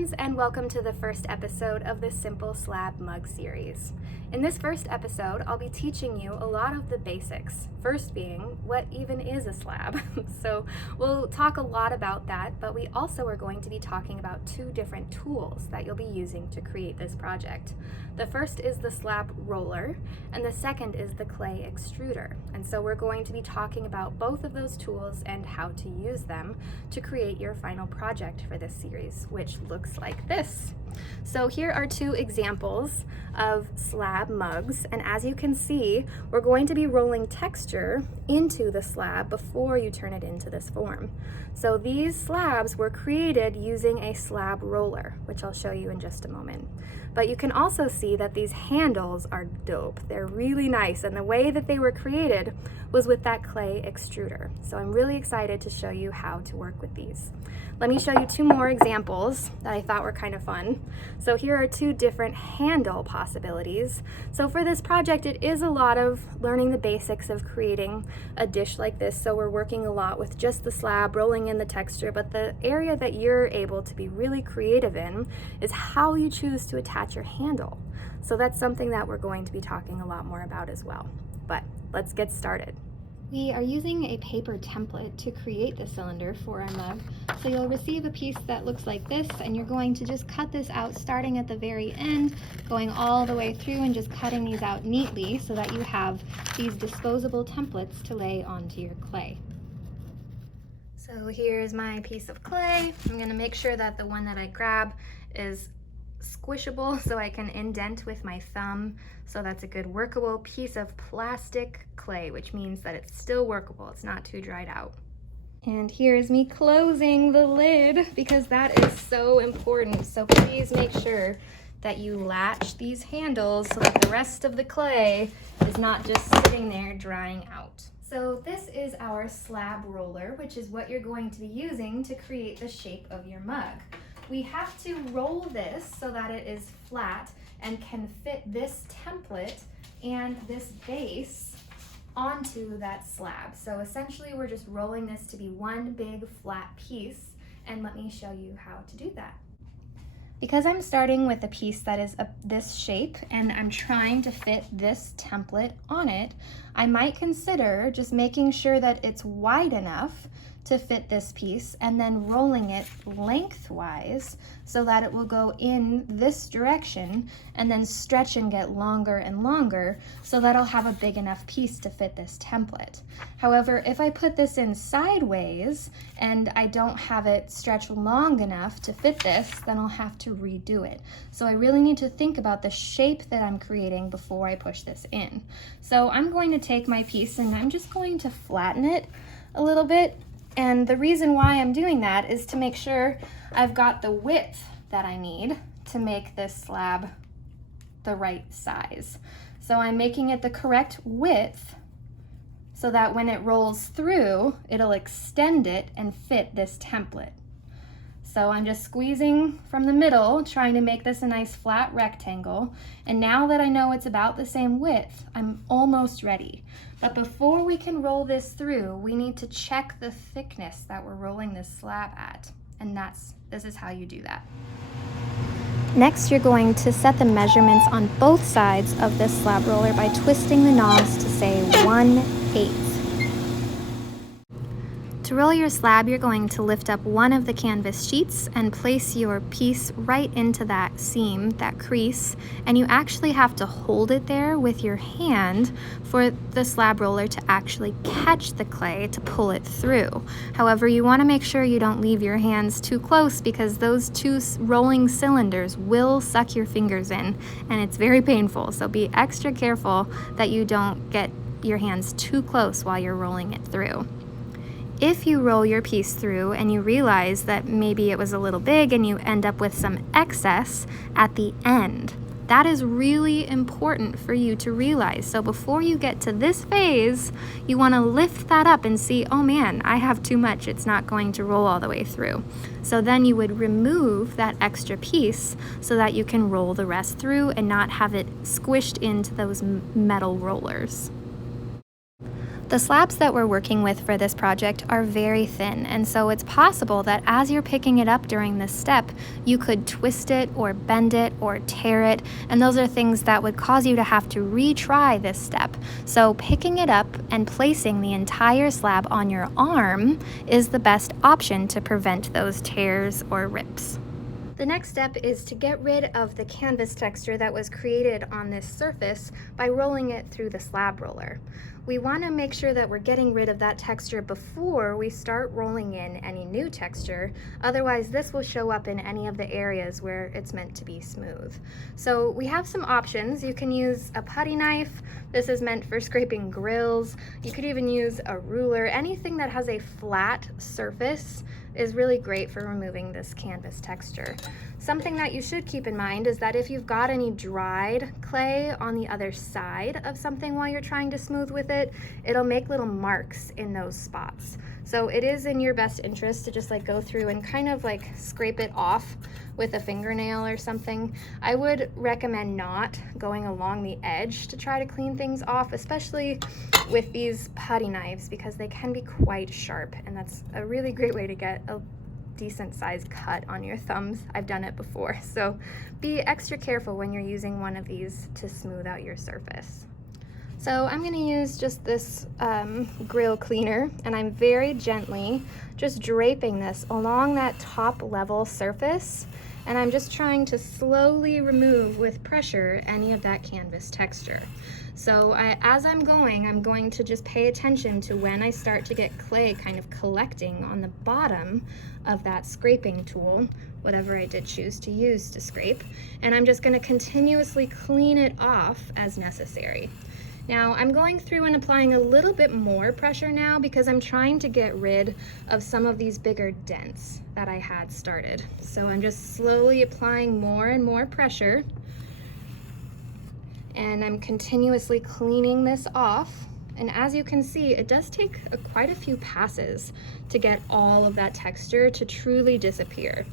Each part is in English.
friends, and welcome to the first episode of the Simple Slab Mug series. In this first episode, I'll be teaching you a lot of the basics, first being what even is a slab. So we'll talk a lot about that, but we also are going to be talking about two different tools that you'll be using to create this project. The first is the slab roller, and the second is the clay extruder. And so we're going to be talking about both of those tools and how to use them to create your final project for this series, which looks like this. So here are two examples of slab mugs, and as you can see, we're going to be rolling texture into the slab before you turn it into this form. So these slabs were created using a slab roller, which I'll show you in just a moment. But you can also see that these handles are dope. They're really nice, and the way that they were created was with that clay extruder. So I'm really excited to show you how to work with these. Let me show you two more examples that I thought were kind of fun. So here are two different handle possibilities. So for this project, it is a lot of learning the basics of creating a dish like this. So we're working a lot with just the slab, rolling in the texture, but the area that you're able to be really creative in is how you choose to attach your handle. So that's something that we're going to be talking a lot more about as well. But let's get started. We are using a paper template to create the cylinder for our mug. So you'll receive a piece that looks like this, and you're going to just cut this out starting at the very end, going all the way through and just cutting these out neatly so that you have these disposable templates to lay onto your clay. So here's my piece of clay. I'm gonna make sure that the one that I grab is squishable so I can indent with my thumb. So that's a good workable piece of plastic clay, which means that it's still workable. It's not too dried out. And here's me closing the lid because that is so important. So please make sure that you latch these handles so that the rest of the clay is not just sitting there drying out. So this is our slab roller, which is what you're going to be using to create the shape of your mug. We have to roll this so that it is flat and can fit this template and this base onto that slab. So essentially we're just rolling this to be one big flat piece, and let me show you how to do that. Because I'm starting with a piece that is this shape and I'm trying to fit this template on it, I might consider just making sure that it's wide enough to fit this piece and then rolling it lengthwise so that it will go in this direction and then stretch and get longer and longer so that I'll have a big enough piece to fit this template. However, if I put this in sideways and I don't have it stretch long enough to fit this, then I'll have to redo it. So I really need to think about the shape that I'm creating before I push this in. So I'm going to take my piece and I'm just going to flatten it a little bit. And the reason why I'm doing that is to make sure I've got the width that I need to make this slab the right size. So I'm making it the correct width so that when it rolls through, it'll extend it and fit this template. So I'm just squeezing from the middle, trying to make this a nice flat rectangle. And now that I know it's about the same width, I'm almost ready. But before we can roll this through, we need to check the thickness that we're rolling this slab at. And this is how you do that. Next, you're going to set the measurements on both sides of this slab roller by twisting the knobs to say 1/8. To roll your slab, you're going to lift up one of the canvas sheets and place your piece right into that seam, that crease, and you actually have to hold it there with your hand for the slab roller to actually catch the clay to pull it through. However, you want to make sure you don't leave your hands too close because those two rolling cylinders will suck your fingers in, and it's very painful. So be extra careful that you don't get your hands too close while you're rolling it through. If you roll your piece through and you realize that maybe it was a little big and you end up with some excess at the end, that is really important for you to realize. So before you get to this phase, you want to lift that up and see, oh man, I have too much, it's not going to roll all the way through. So then you would remove that extra piece so that you can roll the rest through and not have it squished into those metal rollers. The slabs that we're working with for this project are very thin, and so it's possible that as you're picking it up during this step, you could twist it or bend it or tear it, and those are things that would cause you to have to retry this step. So picking it up and placing the entire slab on your arm is the best option to prevent those tears or rips. The next step is to get rid of the canvas texture that was created on this surface by rolling it through the slab roller. We want to make sure that we're getting rid of that texture before we start rolling in any new texture, otherwise this will show up in any of the areas where it's meant to be smooth. So we have some options. You can use a putty knife. This is meant for scraping grills. You could even use a ruler. Anything that has a flat surface is really great for removing this canvas texture. Something that you should keep in mind is that if you've got any dried clay on the other side of something while you're trying to smooth with it, it'll make little marks in those spots. So it is in your best interest to just like go through and kind of like scrape it off with a fingernail or something. I would recommend not going along the edge to try to clean things off, especially with these putty knives, because they can be quite sharp, and that's a really great way to get a decent sized cut on your thumbs. I've done it before, so be extra careful when you're using one of these to smooth out your surface. So I'm going to use just this grill cleaner, and I'm very gently just draping this along that top level surface, and I'm just trying to slowly remove with pressure any of that canvas texture. So as I'm going to just pay attention to when I start to get clay kind of collecting on the bottom of that scraping tool, whatever I did choose to use to scrape, and I'm just going to continuously clean it off as necessary. Now I'm going through and applying a little bit more pressure now because I'm trying to get rid of some of these bigger dents that I had started. So I'm just slowly applying more and more pressure, and I'm continuously cleaning this off. And as you can see, it does take quite a few passes to get all of that texture to truly disappear.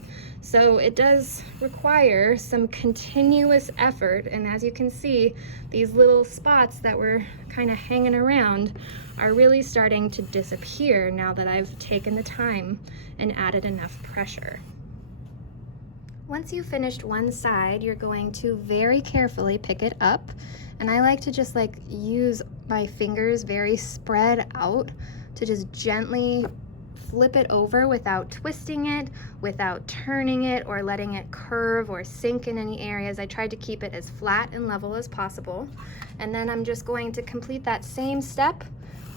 So it does require some continuous effort, and as you can see, these little spots that were kind of hanging around are really starting to disappear now that I've taken the time and added enough pressure. Once you've finished one side, you're going to very carefully pick it up, and I like to just like use my fingers very spread out to just gently flip it over without twisting it, without turning it or letting it curve or sink in any areas. I tried to keep it as flat and level as possible. And then I'm just going to complete that same step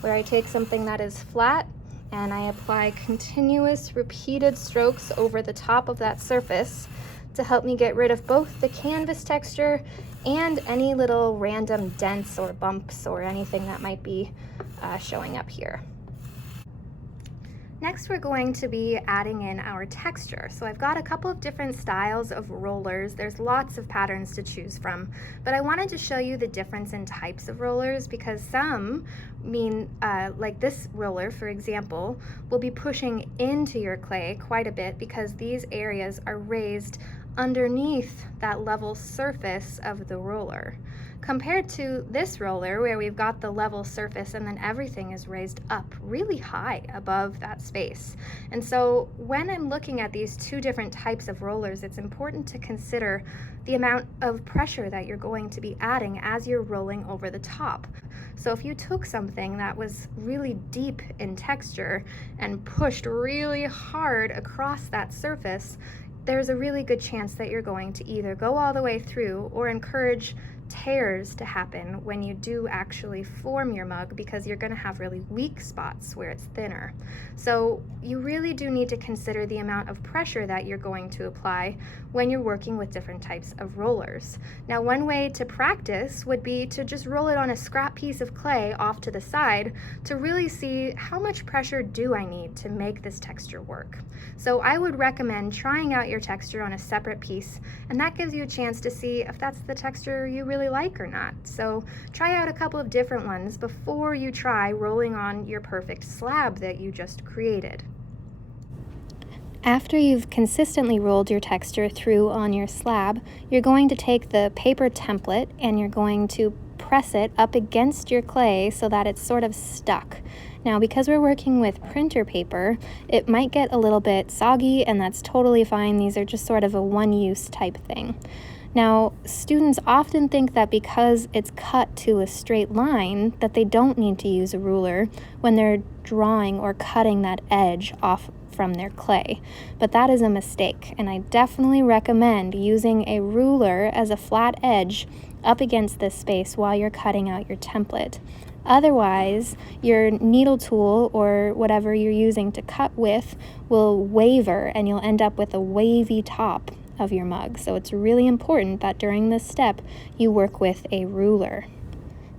where I take something that is flat and I apply continuous repeated strokes over the top of that surface to help me get rid of both the canvas texture and any little random dents or bumps or anything that might be showing up here. Next, we're going to be adding in our texture. So I've got a couple of different styles of rollers. There's lots of patterns to choose from, but I wanted to show you the difference in types of rollers because some mean, like this roller, for example, will be pushing into your clay quite a bit because these areas are raised underneath that level surface of the roller, compared to this roller where we've got the level surface and then everything is raised up really high above that space. And so when I'm looking at these two different types of rollers, it's important to consider the amount of pressure that you're going to be adding as you're rolling over the top. So if you took something that was really deep in texture and pushed really hard across that surface, there's a really good chance that you're going to either go all the way through or encourage tears to happen when you do actually form your mug, because you're going to have really weak spots where it's thinner. So you really do need to consider the amount of pressure that you're going to apply when you're working with different types of rollers. Now, one way to practice would be to just roll it on a scrap piece of clay off to the side to really see how much pressure do I need to make this texture work. So I would recommend trying out your texture on a separate piece, and that gives you a chance to see if that's the texture you really like or not. So try out a couple of different ones before you try rolling on your perfect slab that you just created. After you've consistently rolled your texture through on your slab, you're going to take the paper template and you're going to press it up against your clay so that it's sort of stuck. Now, because we're working with printer paper, it might get a little bit soggy, and that's totally fine. These are just sort of a one-use type thing. Now, students often think that because it's cut to a straight line that they don't need to use a ruler when they're drawing or cutting that edge off from their clay. But that is a mistake, and I definitely recommend using a ruler as a flat edge up against this space while you're cutting out your template. Otherwise, your needle tool or whatever you're using to cut with will waver, and you'll end up with a wavy top of your mug. So it's really important that during this step you work with a ruler.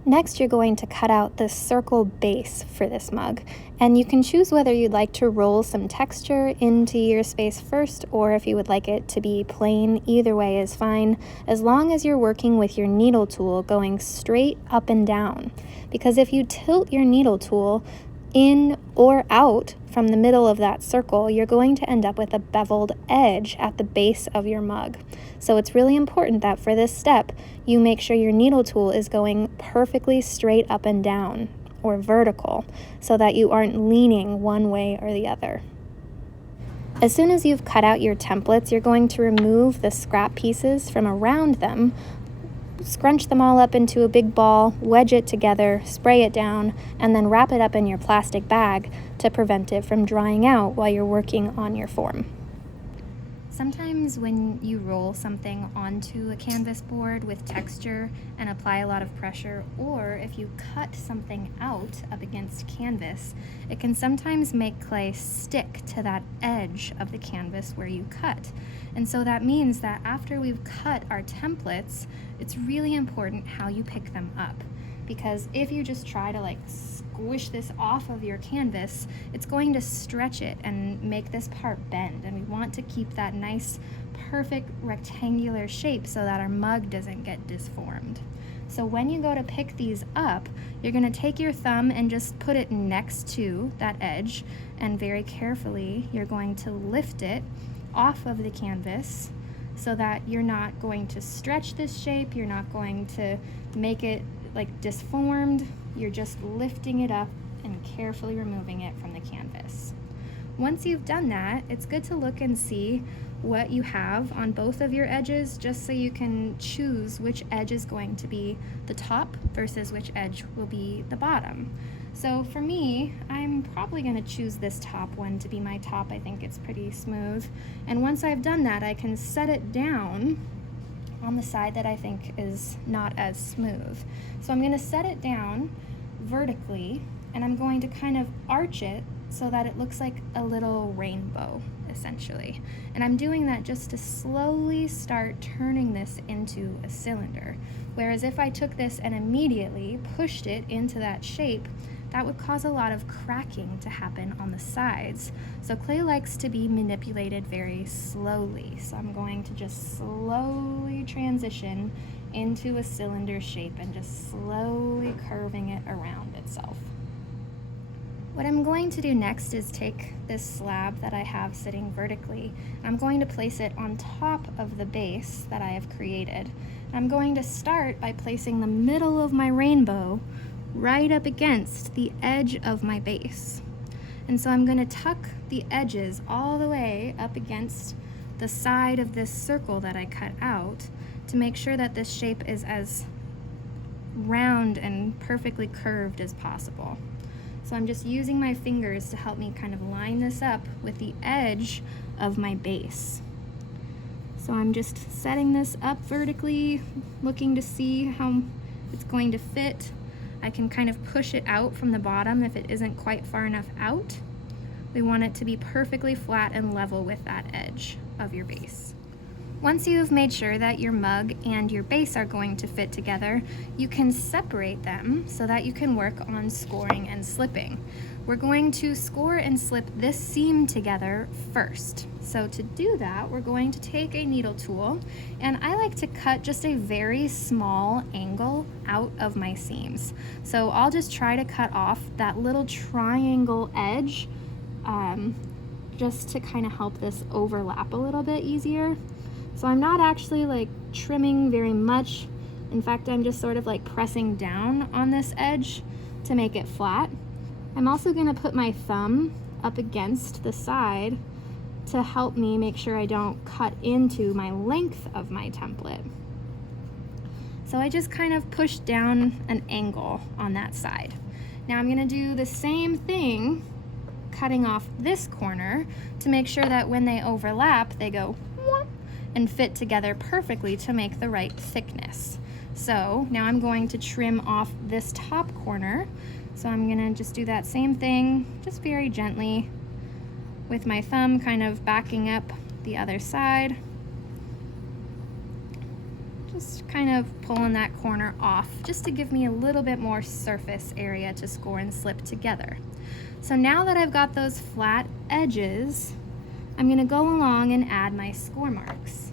Next, you're going to cut out the circle base for this mug, and you can choose whether you'd like to roll some texture into your space first, or if you would like it to be plain. Either way is fine, as long as you're working with your needle tool going straight up and down, because if you tilt your needle tool in or out from the middle of that circle, you're going to end up with a beveled edge at the base of your mug. So it's really important that for this step, you make sure your needle tool is going perfectly straight up and down or vertical so that you aren't leaning one way or the other. As soon as you've cut out your templates, you're going to remove the scrap pieces from around them, scrunch them all up into a big ball, wedge it together, spray it down, and then wrap it up in your plastic bag to prevent it from drying out while you're working on your form. Sometimes when you roll something onto a canvas board with texture and apply a lot of pressure, or if you cut something out up against canvas, it can sometimes make clay stick to that edge of the canvas where you cut. And so that means that after we've cut our templates, it's really important how you pick them up. Because if you just try to squish this off of your canvas, it's going to stretch it and make this part bend. And we want to keep that nice, perfect rectangular shape so that our mug doesn't get disformed. So when you go to pick these up, you're going to take your thumb and just put it next to that edge, and very carefully you're going to lift it off of the canvas so that you're not going to stretch this shape, you're not going to make it disformed, you're just lifting it up and carefully removing it from the canvas. Once you've done that, it's good to look and see what you have on both of your edges, just so you can choose which edge is going to be the top versus which edge will be the bottom. So for me, I'm probably going to choose this top one to be my top. I think it's pretty smooth. And once I've done that, I can set it down on the side that I think is not as smooth. So I'm going to set it down vertically, and I'm going to kind of arch it so that it looks like a little rainbow, essentially. And I'm doing that just to slowly start turning this into a cylinder. Whereas if I took this and immediately pushed it into that shape, that would cause a lot of cracking to happen on the sides. So clay likes to be manipulated very slowly. So I'm going to just slowly transition into a cylinder shape and just slowly curving it around itself. What I'm going to do next is take this slab that I have sitting vertically, and I'm going to place it on top of the base that I have created. I'm going to start by placing the middle of my rainbow right up against the edge of my base. And so I'm going to tuck the edges all the way up against the side of this circle that I cut out to make sure that this shape is as round and perfectly curved as possible. So I'm just using my fingers to help me kind of line this up with the edge of my base. So I'm just setting this up vertically, looking to see how it's going to fit. I can kind of push it out from the bottom if it isn't quite far enough out. We want it to be perfectly flat and level with that edge of your base. Once you've made sure that your mug and your base are going to fit together, you can separate them so that you can work on scoring and slipping. We're going to score and slip this seam together first. So to do that, we're going to take a needle tool, and I like to cut just a very small angle out of my seams. So I'll just try to cut off that little triangle edge just to kind of help this overlap a little bit easier. So I'm not actually trimming very much. In fact, I'm just sort of like pressing down on this edge to make it flat. I'm also going to put my thumb up against the side to help me make sure I don't cut into my length of my template. So I just kind of push down an angle on that side. Now I'm going to do the same thing, cutting off this corner to make sure that when they overlap, they go and fit together perfectly to make the right thickness. So now I'm going to trim off this top corner. So I'm gonna just do that same thing, just very gently with my thumb kind of backing up the other side. Just kind of pulling that corner off just to give me a little bit more surface area to score and slip together. So now that I've got those flat edges, I'm gonna go along and add my score marks.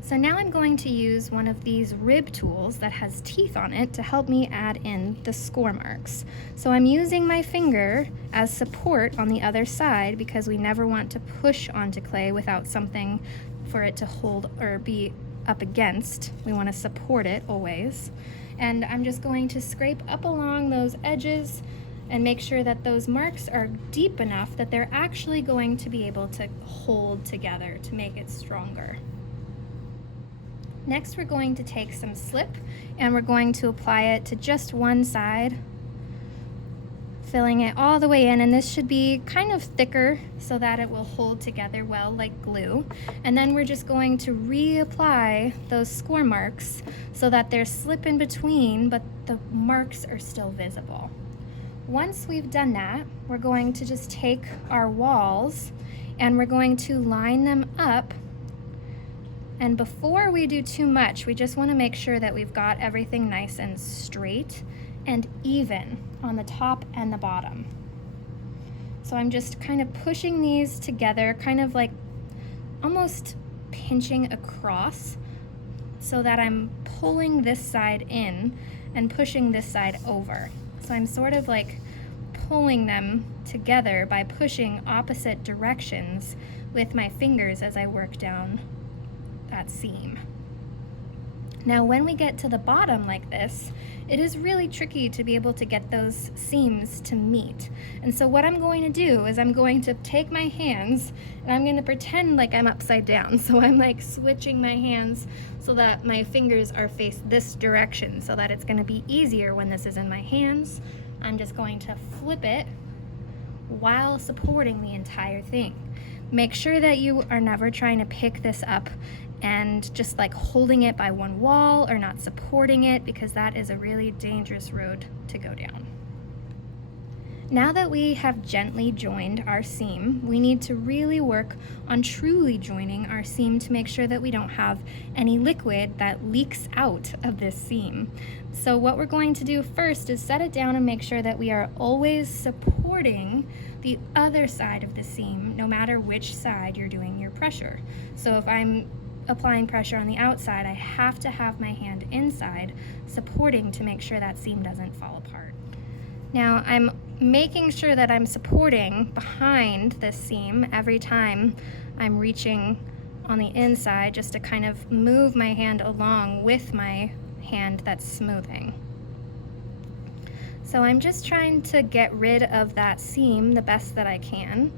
So now I'm going to use one of these rib tools that has teeth on it to help me add in the score marks. So I'm using my finger as support on the other side because we never want to push onto clay without something for it to hold or be up against. We want to support it always. And I'm just going to scrape up along those edges and make sure that those marks are deep enough that they're actually going to be able to hold together to make it stronger. Next, we're going to take some slip and we're going to apply it to just one side, filling it all the way in, and this should be kind of thicker so that it will hold together well like glue. And then we're just going to reapply those score marks so that there's slip in between, but the marks are still visible. Once we've done that, we're going to just take our walls and we're going to line them up. And before we do too much, we just want to make sure that we've got everything nice and straight and even on the top and the bottom. So I'm just kind of pushing these together, kind of like almost pinching across so that I'm pulling this side in and pushing this side over. So I'm sort of like pulling them together by pushing opposite directions with my fingers as I work down that seam. Now when we get to the bottom like this, it is really tricky to be able to get those seams to meet. And so what I'm going to do is I'm going to take my hands and I'm going to pretend like I'm upside down. So I'm like switching my hands so that my fingers are faced this direction so that it's going to be easier when this is in my hands. I'm just going to flip it while supporting the entire thing. Make sure that you are never trying to pick this up and just like holding it by one wall or not supporting it, because that is a really dangerous road to go down. Now that we have gently joined our seam, we need to really work on truly joining our seam to make sure that we don't have any liquid that leaks out of this seam. So what we're going to do first is set it down and make sure that we are always supporting the other side of the seam, no matter which side you're doing your pressure. So if I'm applying pressure on the outside, I have to have my hand inside supporting to make sure that seam doesn't fall apart. Now I'm making sure that I'm supporting behind this seam every time I'm reaching on the inside, just to kind of move my hand along with my hand that's smoothing. So I'm just trying to get rid of that seam the best that I can.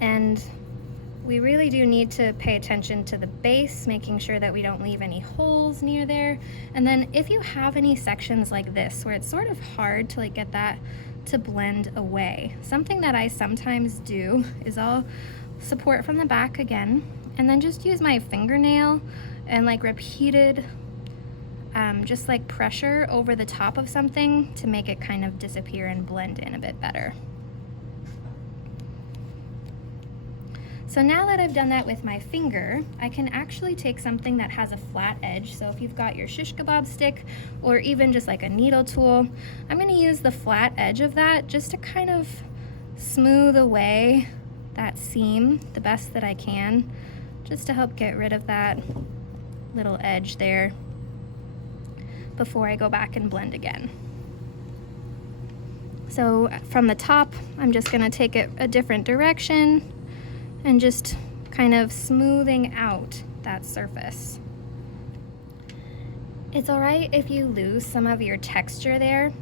And we really do need to pay attention to the base, making sure that we don't leave any holes near there. And then if you have any sections like this where it's sort of hard to like get that to blend away, something that I sometimes do is I'll support from the back again and then just use my fingernail and like repeated just like pressure over the top of something to make it kind of disappear and blend in a bit better. So now that I've done that with my finger, I can actually take something that has a flat edge. So if you've got your shish kebab stick or even just like a needle tool, I'm going to use the flat edge of that just to kind of smooth away that seam the best that I can, just to help get rid of that little edge there before I go back and blend again. So from the top, I'm just going to take it a different direction and just kind of smoothing out that surface. It's all right if you lose some of your texture there.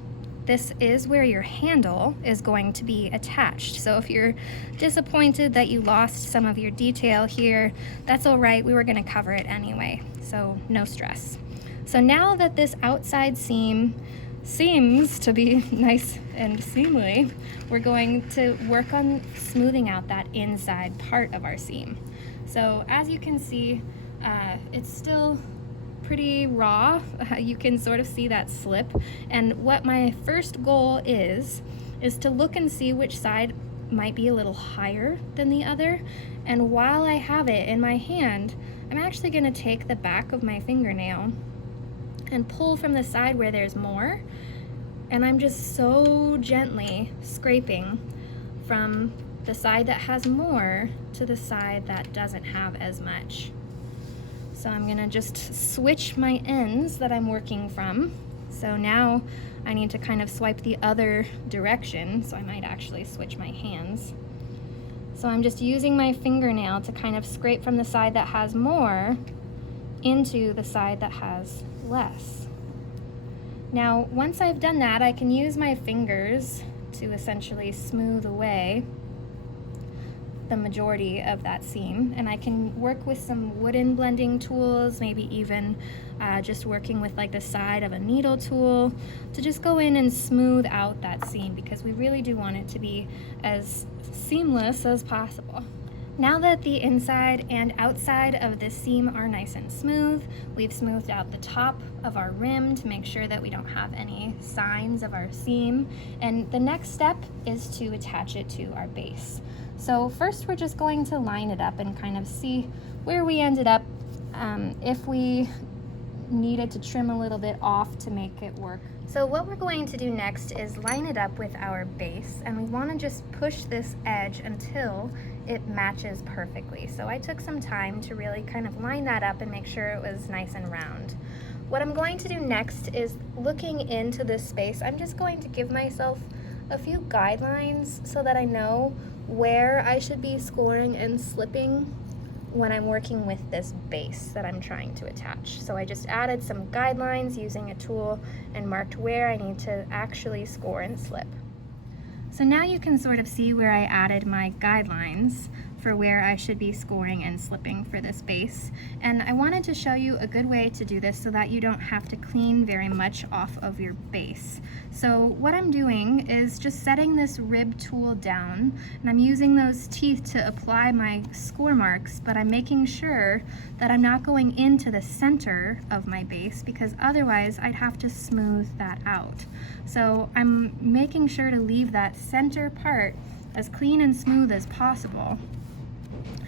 This is where your handle is going to be attached. So if you're disappointed that you lost some of your detail here, that's all right. We were going to cover it anyway, so no stress. So now that this outside seam seems to be nice and seamly, we're going to work on smoothing out that inside part of our seam. So as you can see, it's still pretty raw. You can sort of see that slip, and what my first goal is to look and see which side might be a little higher than the other. And while I have it in my hand, I'm actually going to take the back of my fingernail and pull from the side where there's more, and I'm just so gently scraping from the side that has more to the side that doesn't have as much. So I'm gonna just switch my ends that I'm working from. So now I need to kind of swipe the other direction, so I might actually switch my hands. So I'm just using my fingernail to kind of scrape from the side that has more into the side that has less. Now, once I've done that, I can use my fingers to essentially smooth away the majority of that seam, and I can work with some wooden blending tools, maybe even just working with like the side of a needle tool to just go in and smooth out that seam, because we really do want it to be as seamless as possible. Now that the inside and outside of this seam are nice and smooth, we've smoothed out the top of our rim to make sure that we don't have any signs of our seam, and the next step is to attach it to our base. So first we're just going to line it up and kind of see where we ended up, if we needed to trim a little bit off to make it work. So what we're going to do next is line it up with our base, and we want to just push this edge until it matches perfectly. So I took some time to really kind of line that up and make sure it was nice and round. What I'm going to do next is, looking into this space, I'm just going to give myself a few guidelines so that I know where I should be scoring and slipping when I'm working with this base that I'm trying to attach. So I just added some guidelines using a tool and marked where I need to actually score and slip. So now you can sort of see where I added my guidelines for where I should be scoring and slipping for this base. And I wanted to show you a good way to do this so that you don't have to clean very much off of your base. So what I'm doing is just setting this rib tool down, and I'm using those teeth to apply my score marks, but I'm making sure that I'm not going into the center of my base, because otherwise I'd have to smooth that out. So I'm making sure to leave that center part as clean and smooth as possible.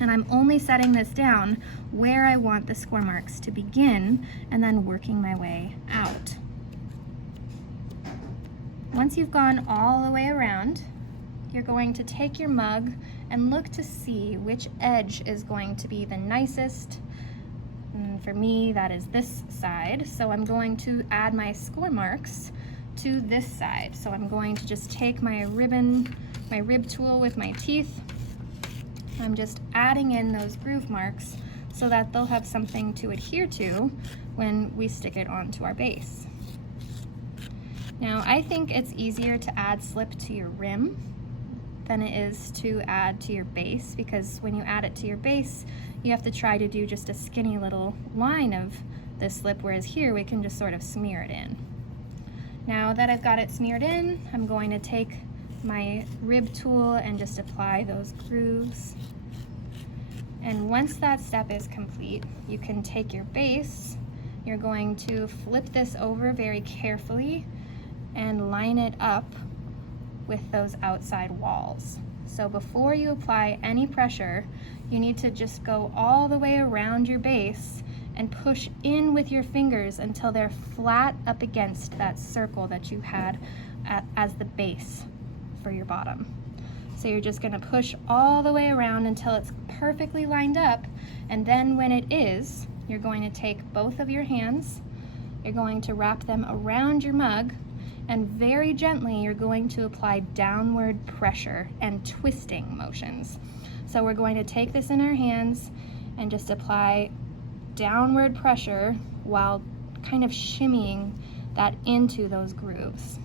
And I'm only setting this down where I want the score marks to begin, and then working my way out. Once you've gone all the way around, you're going to take your mug and look to see which edge is going to be the nicest. And for me, that is this side. So I'm going to add my score marks to this side. So I'm going to just take my rib tool with my teeth. I'm just adding in those groove marks so that they'll have something to adhere to when we stick it onto our base. Now, I think it's easier to add slip to your rim than it is to add to your base, because when you add it to your base, you have to try to do just a skinny little line of the slip, whereas here we can just sort of smear it in. Now that I've got it smeared in, I'm going to take my rib tool and just apply those grooves. And once that step is complete, you can take your base, you're going to flip this over very carefully and line it up with those outside walls. So before you apply any pressure, you need to just go all the way around your base and push in with your fingers until they're flat up against that circle that you had as the base for your bottom. So you're just going to push all the way around until it's perfectly lined up, and then when it is, you're going to take both of your hands, you're going to wrap them around your mug, and very gently you're going to apply downward pressure and twisting motions. So we're going to take this in our hands and just apply downward pressure while kind of shimmying that into those grooves.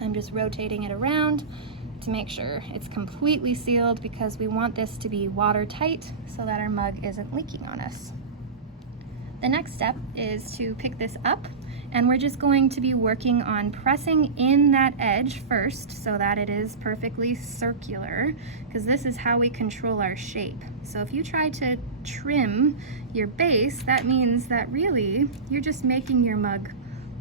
I'm just rotating it around to make sure it's completely sealed because we want this to be watertight so that our mug isn't leaking on us. The next step is to pick this up, and we're just going to be working on pressing in that edge first so that it is perfectly circular, because this is how we control our shape. So if you try to trim your base, that means that really you're just making your mug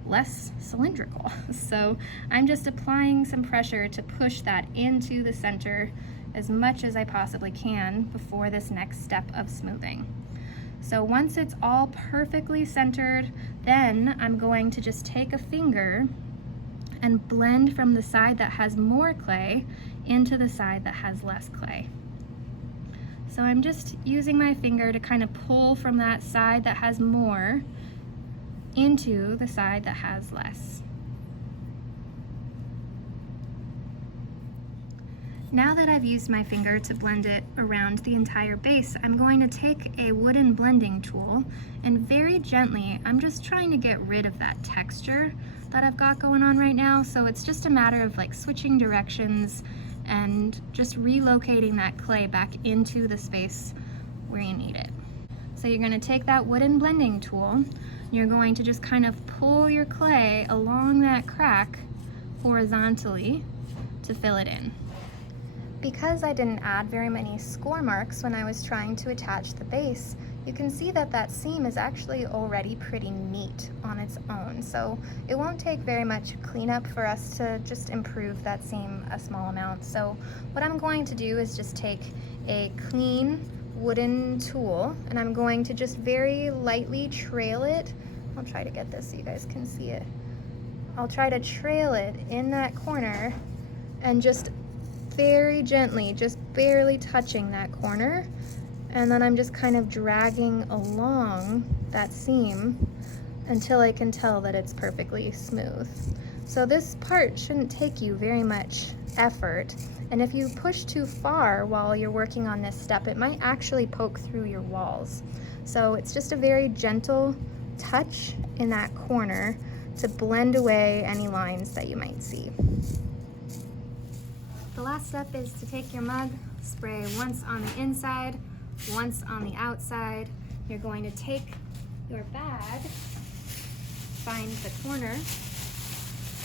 less cylindrical. So I'm just applying some pressure to push that into the center as much as I possibly can before this next step of smoothing. So once it's all perfectly centered, then I'm going to just take a finger and blend from the side that has more clay into the side that has less clay. So I'm just using my finger to kind of pull from that side that has more into the side that has less. Now that I've used my finger to blend it around the entire base, I'm going to take a wooden blending tool and very gently, I'm just trying to get rid of that texture that I've got going on right now. So it's just a matter of like switching directions and just relocating that clay back into the space where you need it. So you're going to take that wooden blending tool, you're going to just kind of pull your clay along that crack horizontally to fill it in. Because I didn't add very many score marks when I was trying to attach the base, you can see that that seam is actually already pretty neat on its own. So it won't take very much cleanup for us to just improve that seam a small amount. So what I'm going to do is just take a clean wooden tool and I'm going to just very lightly trail it. I'll try to get this so you guys can see it. I'll try to trail it in that corner and just very gently, just barely touching that corner, and then I'm just kind of dragging along that seam until I can tell that it's perfectly smooth. So this part shouldn't take you very much effort, and if you push too far while you're working on this step, it might actually poke through your walls. So it's just a very gentle touch in that corner to blend away any lines that you might see. The last step is to take your mug, spray once on the inside, once on the outside. You're going to take your bag, find the corner,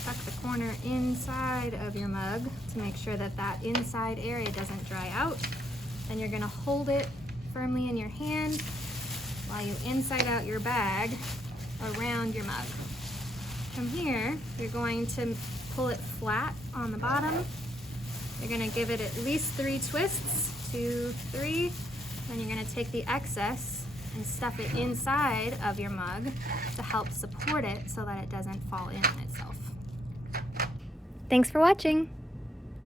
tuck the corner inside of your mug to make sure that that inside area doesn't dry out. Then you're going to hold it firmly in your hand while you inside out your bag around your mug. From here, you're going to pull it flat on the bottom. You're going to give it at least 3 twists, 2, 3, then you're going to take the excess and stuff it inside of your mug to help support it so that it doesn't fall in on itself. Thanks for watching!